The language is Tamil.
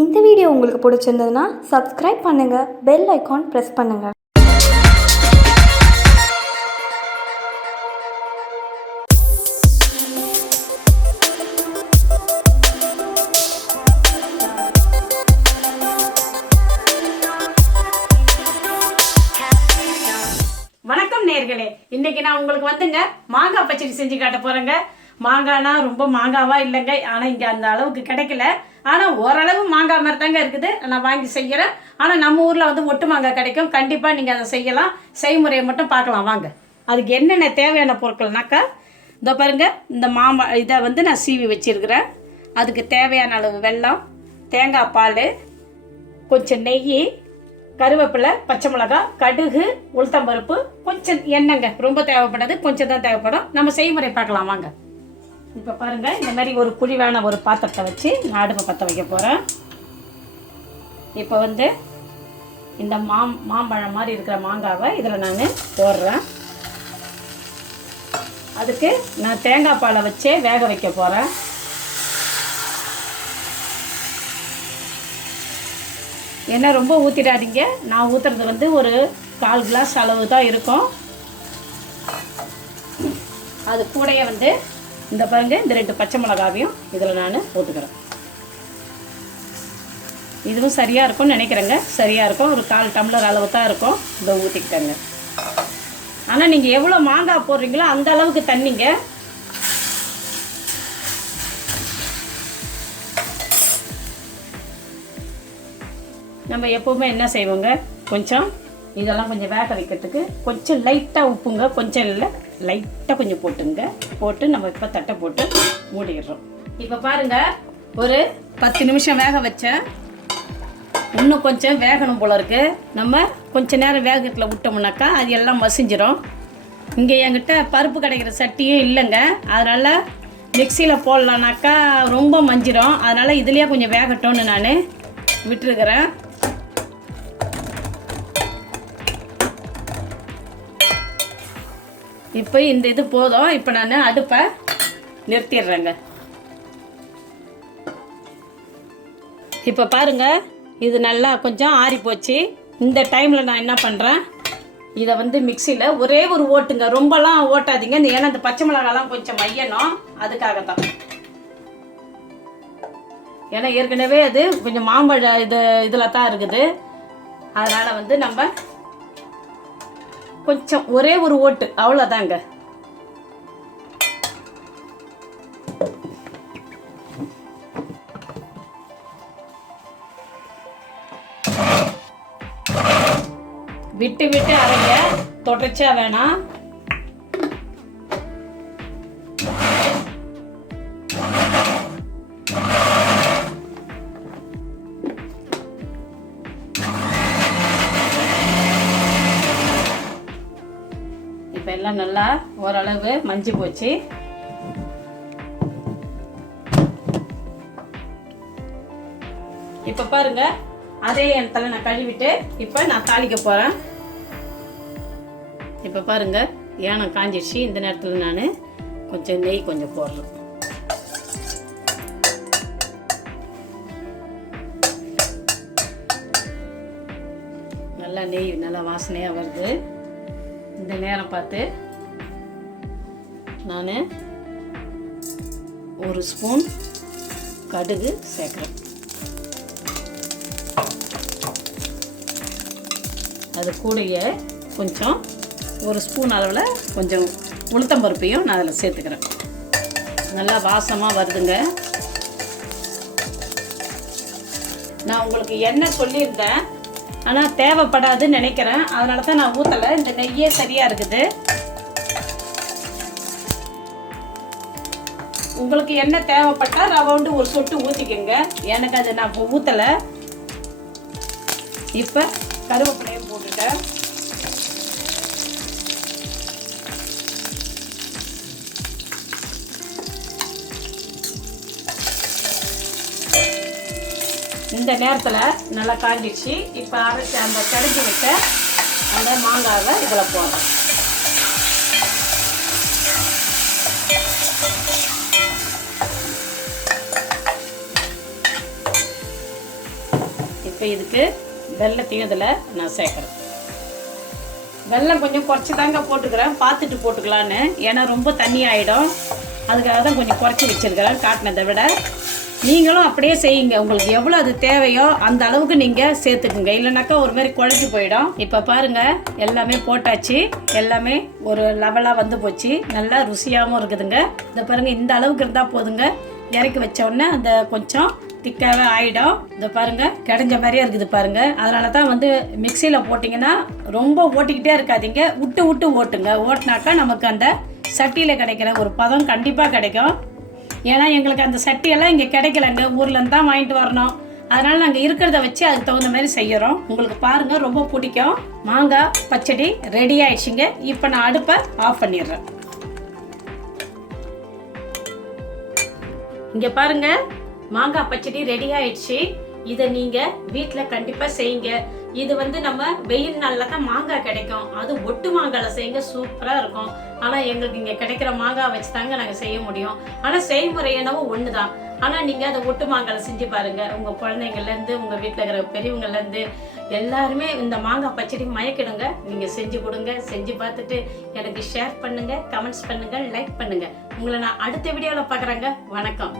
இந்த வீடியோ உங்களுக்கு பிடிச்சிருந்ததுன்னா சப்ஸ்கிரைப் பண்ணுங்கள், பெல் ஐக்கான் ப்ரெஸ் பண்ணுங்கள். வணக்கம் நேர்களே, இன்னைக்கு நான் உங்களுக்கு வந்துங்க மாங்காய் பச்சடி செஞ்சு காட்ட போறேங்க. மாங்காய்னா ரொம்ப மாங்காவா இல்லைங்க, ஆனால் இங்கே அந்த அளவுக்கு கிடைக்கல. ஆனால் ஓரளவு மாங்காய் மாதிரி தாங்க இருக்குது. நான் வாங்கி செய்கிறேன். ஆனால் நம்ம ஊரில் வந்து ஒட்டு மாங்காய் கிடைக்கும். கண்டிப்பாக நீங்கள் அதை செய்யலாம். செய்முறையை மட்டும் பார்க்கலாம் வாங்க. அதுக்கு என்னென்ன தேவையான பொருட்கள்னாக்கா, இதோ பாருங்க, இந்த இதை வந்து நான் சீவி வச்சிருக்கிறேன். அதுக்கு தேவையான அளவு வெல்லம், தேங்காய் பால், கொஞ்சம் நெய், கருவேப்பிலை, பச்சை மிளகாய், கடுகு, உளுத்தம்பருப்பு, கொஞ்சம் எண்ணெய்ங்க. ரொம்ப தேவைப்படாது, கொஞ்சம் தான் தேவைப்படும். நம்ம செய்முறை பார்க்கலாம் வாங்க. இப்போ பாருங்கள், இந்த மாதிரி ஒரு குழிவான ஒரு பாத்திரத்தை வச்சு நான் அடுப்பை பற்ற வைக்க போகிறேன். இப்போ வந்து இந்த மாம்பழம் மாதிரி இருக்கிற மாங்காவை இதில் நான் போடுறேன். அதுக்கு நான் தேங்காய் பாலை வச்சே வேக வைக்க போகிறேன். என்ன ரொம்ப ஊற்றிடாதீங்க. நான் ஊற்றுறது வந்து ஒரு 1/4 கிளாஸ் அளவு தான் இருக்கும். அது கூடயே வந்து இந்த பாருங்க, இந்த 2 பச்சை மிளகாவையும் இதில் நான் ஊற்றுக்கிறேன். இதுவும் சரியாக இருக்கும்னு நினைக்கிறேங்க. சரியாக இருக்கும். ஒரு 1/4 டம்ளர் அளவு தான் இருக்கும். இதை ஊற்றிக்கிட்டேங்க. ஆனால் நீங்கள் எவ்வளோ மாங்காய் போடுறீங்களோ அந்த அளவுக்கு தண்ணிங்க. நம்ம எப்போவுமே என்ன செய்வோங்க, கொஞ்சம் இதெல்லாம் கொஞ்சம் வேக வைக்கிறதுக்கு கொஞ்சம் லைட்டாக உப்புங்க, கொஞ்சம் இல்லை லைட்டாக கொஞ்சம் போட்டுங்க. போட்டு நம்ம இப்போ தட்டை போட்டு மூடிடுறோம். இப்போ பாருங்கள், ஒரு 10 நிமிஷம் வேக வச்சேன். இன்னும் கொஞ்சம் வேகணும் போல இருக்குது. நம்ம கொஞ்சம் நேரம் வேகத்தில் விட்டோம்னாக்கா அது எல்லாம் மசிஞ்சிடும். இங்கே என்கிட்ட பருப்பு கிடைக்கிற சட்டியும் இல்லைங்க. அதனால் மிக்சியில் போடலான்னாக்கா ரொம்ப மஞ்சிடும். அதனால் இதுலேயே கொஞ்சம் வேகட்டும்னு நான் விட்டுருக்கிறேன். இப்போ இந்த இது போதும். இப்போ நான் அடுப்பை நிறுத்திடுறேங்க. இப்போ பாருங்கள், இது நல்லா கொஞ்சம் ஆறி போச்சு. இந்த டைமில் நான் என்ன பண்ணுறேன், இதை வந்து மிக்சியில் ஒரே ஒரு ஓட்டுங்க, ரொம்பலாம் ஓட்டாதீங்க. ஏன்னா இந்த பச்சை மிளகாலாம் கொஞ்சம் மையணும், அதுக்காகத்தான். ஏன்னா ஏற்கனவே அது கொஞ்சம் மாம்பழம் இதில் தான் இருக்குது. அதனால் வந்து நம்ம கொஞ்சம் ஒரே ஒரு ஓட்டு, அவ்வளோதாங்க. விட்டு விட்டு அரைங்க, தொடர்ச்சியா வேணாம். இப்போ எல்லாம் நல்லா ஓரளவு மஞ்சி போச்சு. இப்போ பாருங்க, அதே இடத்துல நான் கழுவிட்டு இப்போ நான் தாளிக்க போகிறேன். இப்போ பாருங்க, ஏனம் காஞ்சிடுச்சு. இந்த நேரத்தில் நான் கொஞ்சம் நெய் கொஞ்சம் போடுறேன். நல்லா நெய் நல்லா வாசனையாக வருது. இந்த நேரம் பார்த்து நான் 1 ஸ்பூன் கடுகு சேர்க்குறேன். அது கூடயே கொஞ்சம் 1 ஸ்பூன் அளவில் கொஞ்சம் உளுத்தம்பருப்பையும் நான் அதில் சேர்த்துக்கிறேன். நல்லா வாசமாக வருதுங்க. நான் உங்களுக்கு எண்ணெய் சொல்லியிருந்தேன், ஆனால் தேவைப்படாதுன்னு நினைக்கிறேன். அதனால தான் நான் ஊற்றலை. இந்த நெய்யே சரியாக இருக்குது. உங்களுக்கு எண்ணெய் தேவைப்பட்டால் ரவுண்டு ஒரு சொட்டு ஊற்றிக்கோங்க. எனக்கு அது நான் ஊற்றலை. இப்போ கருவேப்பிலையும் போட்டுட்டேன். இந்த நேரத்தில் நல்லா காஞ்சிடுச்சு. இப்போ அரைச்சி அந்த கடைஞ்சி வச்ச அந்த மாங்காவை இதில் போடுறேன். இப்போ இதுக்கு வெல்லத்தையும் இதில் நான் சேர்க்குறேன். வெல்லம் கொஞ்சம் குறைச்சி தாங்க போட்டுக்கிறேன், பார்த்துட்டு போட்டுக்கலான்னு. ஏன்னா ரொம்ப தண்ணி ஆகிடும், அதுக்காக தான் கொஞ்சம் குறைச்சி வச்சுருக்கிறேன் காட்டினதை விட. நீங்களும் அப்படியே செய்யுங்க, உங்களுக்கு எவ்வளோ அது தேவையோ அந்த அளவுக்கு நீங்கள் சேர்த்துக்குங்க, இல்லைனாக்கா ஒரு மாதிரி குழச்சி போயிடும். இப்போ பாருங்கள், எல்லாமே போட்டாச்சு, எல்லாமே ஒரு லெவலாக வந்து போச்சு, நல்லா ருசியாகவும் இருக்குதுங்க. இதை பாருங்கள், இந்த அளவுக்கு இருந்தால் போதுங்க. இறக்கி வச்ச உடனே அந்த கொஞ்சம் திக்காகவே ஆகிடும். இதை பாருங்கள், கிடைஞ்ச மாதிரியே இருக்குது பாருங்கள். அதனால தான் வந்து மிக்சியில் போட்டிங்கன்னா ரொம்ப ஓட்டிக்கிட்டே இருக்காதீங்க, விட்டு விட்டு ஓட்டுங்க. ஓட்டினாக்கா நமக்கு அந்த சட்டியில் கிடைக்கிற ஒரு பதம் கண்டிப்பாக கிடைக்கும். ஏன்னா எங்களுக்கு அந்த சட்டியெல்லாம் இங்கே கிடைக்கலங்க, ஊர்லேருந்து தான் வாங்கிட்டு வரணும். அதனால் நாங்கள் இருக்கிறத வச்சு அதுக்கு தகுந்த மாதிரி செய்கிறோம். உங்களுக்கு பாருங்கள், ரொம்ப பிடிக்கும். மாங்காய் பச்சடி ரெடி ஆயிடுச்சுங்க. இப்போ நான் அடுப்பை ஆஃப் பண்ணிடுறேன். இங்கே பாருங்கள், மாங்காய் பச்சடி ரெடி ஆயிடுச்சு. இதை நீங்கள் வீட்டில் கண்டிப்பாக செய்யுங்க. இது வந்து நம்ம வெயில் நாளில் தான் மாங்காய் கிடைக்கும், அது ஒட்டு மாங்காயில் செய்யுங்க, சூப்பராக இருக்கும். ஆனால் எங்களுக்கு இங்கே கிடைக்கிற மாங்காய் வச்சு தாங்க நாங்கள் செய்ய முடியும். ஆனால் செய்முறை என்னவோ ஒன்று தான். ஆனால் நீங்கள் அதை ஒட்டு மாங்காயில் செஞ்சு பாருங்கள். உங்கள் குழந்தைங்கள்லேருந்து உங்கள் வீட்டில் இருக்கிற பெரியவங்கள்லேருந்து எல்லாருமே இந்த மாங்காய் பச்சடி மயக்கிடுங்க. நீங்கள் செஞ்சு கொடுங்க. செஞ்சு பார்த்துட்டு எனக்கு ஷேர் பண்ணுங்கள், கமெண்ட்ஸ் பண்ணுங்கள், லைக் பண்ணுங்கள். உங்களை நான் அடுத்த வீடியோவில் பார்க்குறேங்க. வணக்கம்.